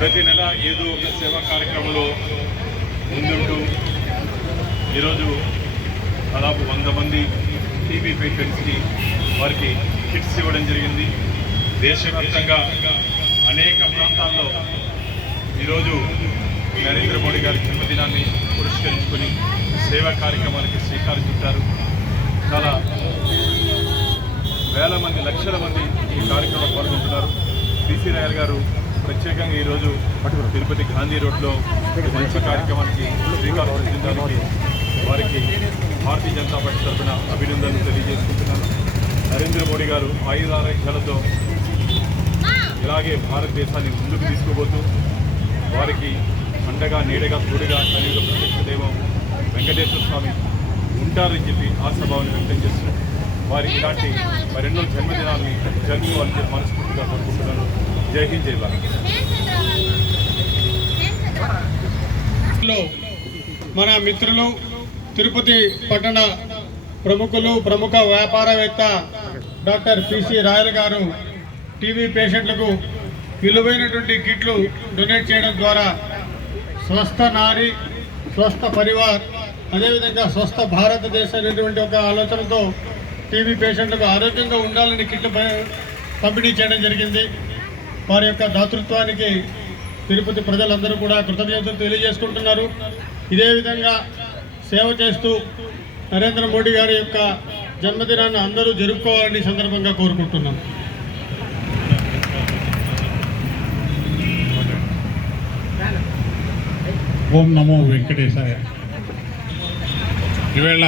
ప్రతి నెల ఏదో ఒక సేవా కార్యక్రమంలో ముందుంటూ ఈరోజు దాదాపు 100 మంది టీబీ పేషెంట్స్కి వారికి కిట్స్ ఇవ్వడం జరిగింది. దేశవ్యాప్తంగా అనేక ప్రాంతాల్లో ఈరోజు నరేంద్ర మోడీ గారి జన్మదినాన్ని పురస్కరించుకొని సేవా కార్యక్రమాలకి శ్రీకారం చుట్టారు. చాలా వేల మంది, లక్షల మంది ఈ కార్యక్రమంలో పాల్గొంటున్నారు. పిసి రాయల్ గారు ప్రత్యేకంగా ఈరోజు తిరుపతి గాంధీ రోడ్లో మంచి కార్యక్రమానికి శ్రీకారం చుట్టడానికి వారికి భారతీయ జనతా పార్టీ తరఫున అభినందనలు తెలియజేసుకుంటున్నాను. నరేంద్ర మోడీ గారు ఆయురారోగ్యాలతో ఇలాగే భారతదేశాన్ని ముందుకు తీసుకుపోతూ వారికి అండగా, నీడగా, తోడుగా కలియుగ ప్రత్యక్ష దైవం వెంకటేశ్వర స్వామి ఉంటారని చెప్పి ఆశాభావాన్ని వ్యక్తం చేస్తూ వారికి ఇలాంటి మరెన్నో జన్మదినాలని జరుపుకోవాలని చెప్పి మనస్ఫూర్తిగా కోరుకుంటున్నాను. జై హింద్, జై భారత్. మన మిత్రులు తిరుపతి పట్టణ ప్రముఖులు, ప్రముఖ వ్యాపారవేత్త డాక్టర్ పిసి రాయల్ గారు టీబీ పేషెంట్లకు విలువైనటువంటి కిట్లు డొనేట్ చేయడం ద్వారా స్వస్థ నారి, స్వస్థ పరివార్, అదేవిధంగా స్వస్థ భారతదేశం అనేటువంటి ఒక ఆలోచనతో టీబీ పేషెంట్లకు ఆరోగ్యంగా ఉండాలని కిట్లు పంపిణీ చేయడం జరిగింది. వారి యొక్క దాతృత్వానికి తిరుపతి ప్రజలందరూ కూడా కృతజ్ఞతలు తెలియజేసుకుంటున్నారు. ఇదే విధంగా సేవ చేస్తూ నరేంద్ర మోడీ గారి యొక్క జన్మదినాన్ని అందరూ జరుపుకోవాలని సందర్భంగా కోరుకుంటున్నాం. ఓం నమో వెంకటేశాయ. ఈవేళ